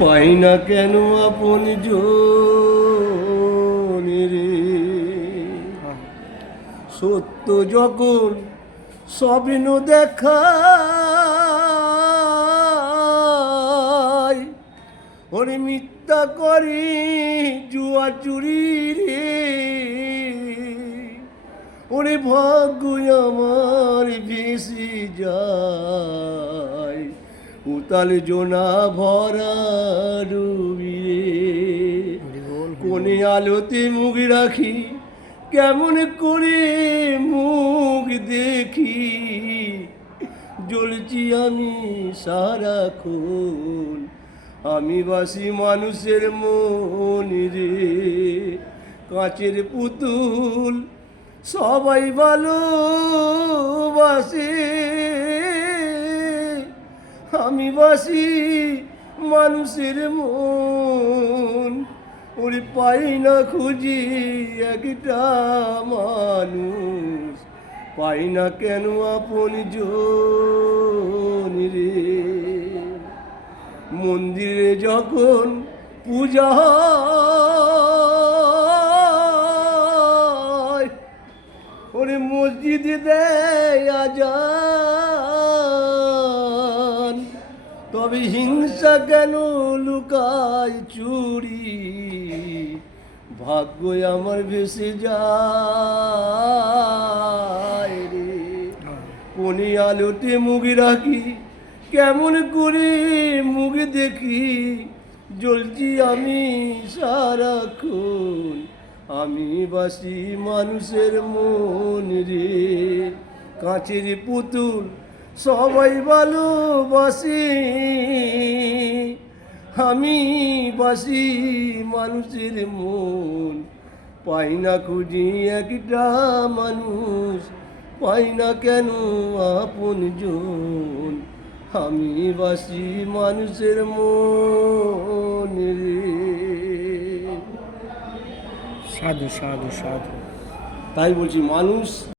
পাই না কেন আপন জন রে। সত্য যখন স্বপ্ন দেখায়, ওরে মিথ্যা করি জুয়া চুরি রে। ওরে ভাগ্য আমার ভেসে যায় উতাল জোনা ভরা ডুবি রে। কোনে আলোতে মুখ রাখি, কেমন করে মুখ দেখি, জ্বলছি আমি সারাক্ষণ। আমি বাসি মানুষের মন রে, কাঁচের পুতুল সবাই ভালোবাসে, আমি বাসি মানুষের মন। ওরে পাই না খুঁজি একটা মানুষ, পাই না কেন আপন জন রে। মন্দিরে যখন পূজা হয়, ওরে মসজিদে দেয় আজান, তবে হিংসা কেন লুকায় চুরি, ভাগ্য আমার ভেসে যায় রে। কোনে আলোতে মুখ রাখি, কেমন করে মুখ দেখি, জ্বলছি আমি সারাক্ষণ। আমি বাসি মানুষের মন রে, কাঁচের পুতুল সবাই ভালোবাসি, আমি বাসি মানুষের মন। পাই না খুঁজি একটা মানুষ, পাই না কেন আপন জন, আমি বাসি মানুষের মন রে। সাধু সাধু সাধু। তাই বলছি মানুষ